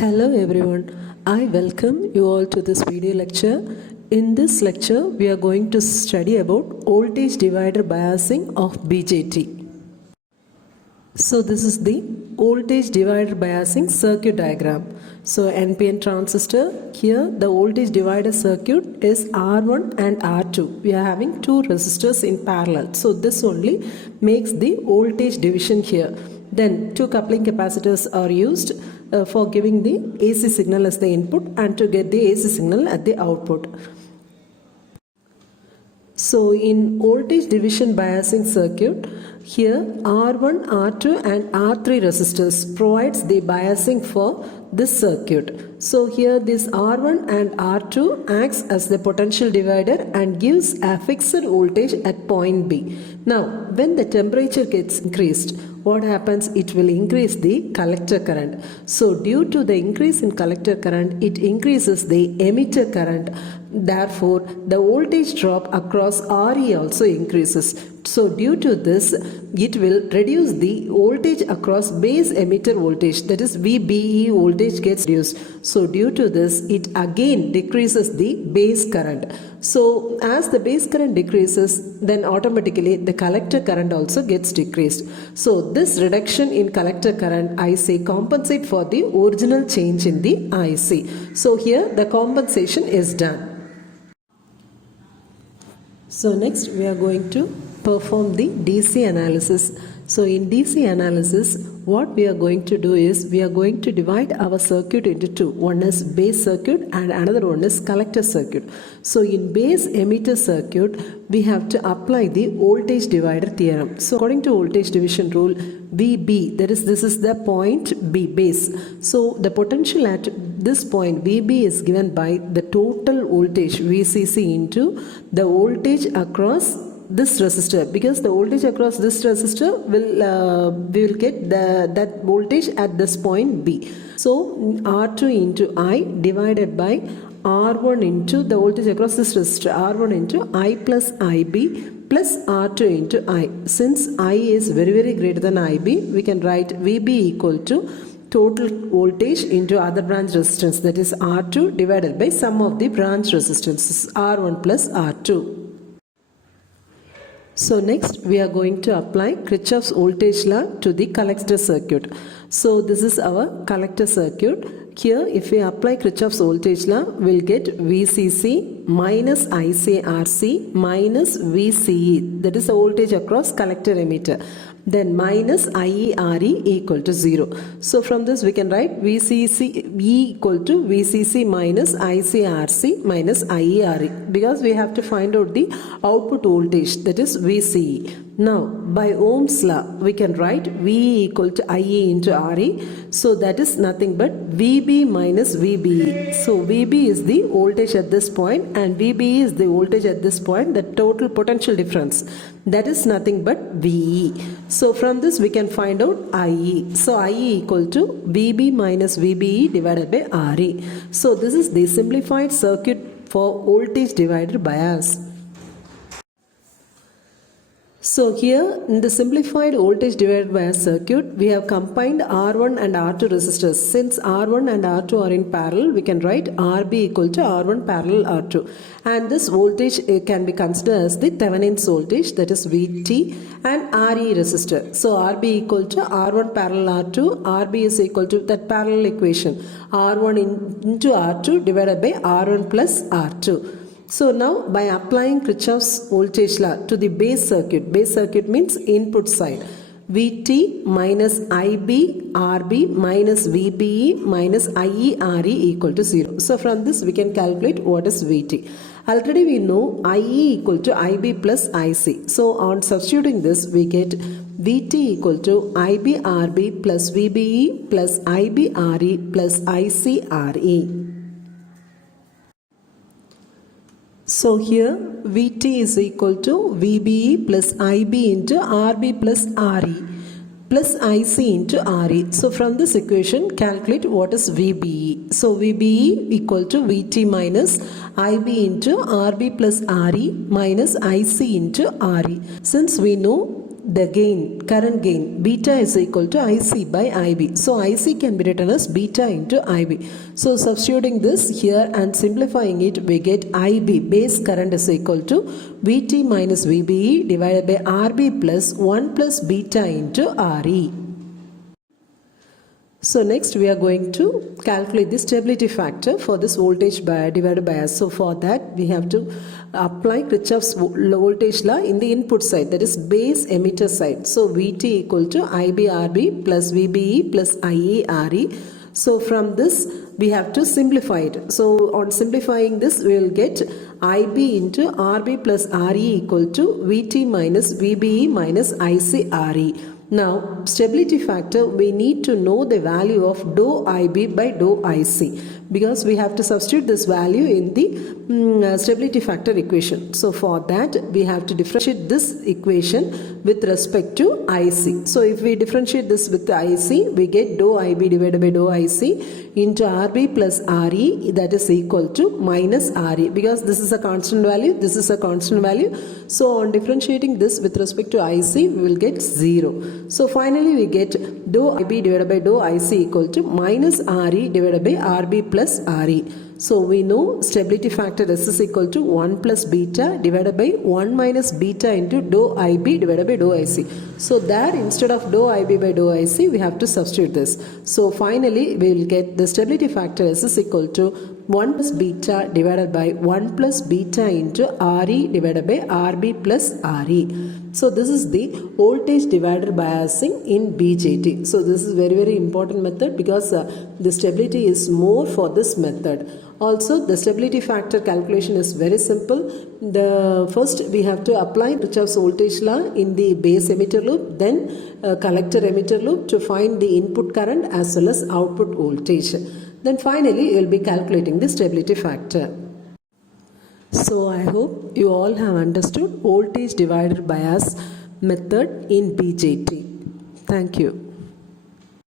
Hello everyone, I welcome you all to this video lecture. In this lecture, we are going to study about voltage divider biasing of BJT. So this is the voltage divider biasing circuit diagram. So NPN transistor, here the voltage divider circuit is R1 and R2. We are having two resistors in parallel. So this only makes the voltage division here. Then two coupling capacitors are used for giving the AC signal as the input and to get the AC signal at the output. So in voltage division biasing circuit, here R1, R2 and R3 resistors provides the biasing for this circuit. So here this R1 and R2 acts as the potential divider and gives a fixed voltage at point B. Now when the temperature gets increased, what happens? It will increase the collector current. So due to the increase in collector current, it increases the emitter current. Therefore, the voltage drop across RE also increases. So due to this, it will reduce the voltage across base emitter voltage, that is VBE voltage gets reduced. So due to this, it again decreases the base current. So as the base current decreases, then automatically the collector current also gets decreased. So this reduction in collector current IC compensate for the original change in the IC. So here the compensation is done. So next we are going to perform the DC analysis. So in DC analysis, what we are going to do is we are going to divide our circuit into two. One is base circuit and another one is collector circuit. So in base emitter circuit, we have to apply the voltage divider theorem. So according to voltage division rule, VB, that is this is the point B, base. So the potential at this point VB is given by the total voltage VCC into the voltage across this resistor, because the voltage across this resistor will we will get that voltage at this point B. So R2 into I divided by R1 into the voltage across this resistor, R1 into I plus IB plus R2 into I. Since I is very greater than IB, we can write VB equal to total voltage into other branch resistance, that is R2 divided by sum of the branch resistances R1 plus R2. So next we are going to apply Kirchhoff's voltage law to the collector circuit. So this is our collector circuit. Here if we apply Kirchhoff's voltage law, we'll get VCC minus ICRC minus VCE, that is the voltage across collector emitter. Then minus IERE equal to 0. So from this we can write VCC E equal to VCC minus ICRC minus IERE, because we have to find out the output voltage, that is VCE. Now by Ohm's law we can write V equal to IE into RE. So that is nothing but VB minus VBE. So VB is the voltage at this point and VBE is the voltage at this point, the total potential difference. That is nothing but VE. So from this we can find out IE. So IE equal to VB minus VBE divided by RE. So this is the simplified circuit for voltage divider bias. So here in the simplified voltage divider bias circuit, we have combined R1 and R2 resistors. Since R1 and R2 are in parallel, we can write RB equal to R1 parallel R2. And this voltage can be considered as the Thevenin's voltage, that is VT, and RE resistor. So RB equal to R1 parallel R2, RB is equal to that parallel equation, R1 into R2 divided by R1 plus R2. So now by applying Kirchhoff's voltage law to the base circuit means input side, VT minus IB RB minus VBE minus IERE equal to 0. So from this we can calculate what is VT. Already we know IE equal to IB plus IC. So on substituting this we get VT equal to IB RB plus VBE plus IB RE plus IC RE. So here VT is equal to VBE plus IB into RB plus RE plus IC into RE. So from this equation calculate what is VBE. So VBE equal to VT minus IB into RB plus RE minus IC into RE. Since we know the gain, current gain, beta is equal to IC by IB. So IC can be written as beta into IB. So substituting this here and simplifying it, we get IB, base current, is equal to VT minus VBE divided by RB plus 1 plus beta into RE. So next we are going to calculate the stability factor for this voltage divided bias. So for that we have to apply Kirchhoff's voltage law in the input side, that is base emitter side. So VT equal to IBRB plus VBE plus IERE. So from this we have to simplify it. So on simplifying this we will get IB into RB plus RE equal to VT minus VBE minus ICRE. Now, stability factor, we need to know the value of dou IB by dou IC, because we have to substitute this value in the stability factor equation. So for that, we have to differentiate this equation with respect to IC. So if we differentiate this with the IC, we get dou IB divided by dou IC into RB plus RE, that is equal to minus RE, because this is a constant value, this is a constant value. So on differentiating this with respect to IC, we will get 0. So finally we get dou IB divided by dou IC equal to minus RE divided by RB plus RE. So we know stability factor S is equal to 1 plus beta divided by 1 minus beta into dou IB divided by dou IC. So there, instead of dou IB by dou IC, we have to substitute this. So finally we will get the stability factor S is equal to 1 plus beta divided by 1 plus beta into RE divided by RB plus RE. So this is the voltage divider biasing in BJT. So this is very important method, because the stability is more for this method. Also, the stability factor calculation is very simple. First we have to apply Kirchhoff's voltage law in the base emitter loop, then collector emitter loop to find the input current as well as output voltage. Then finally you will be calculating the stability factor. So I hope you all have understood voltage divider bias method in BJT. Thank you.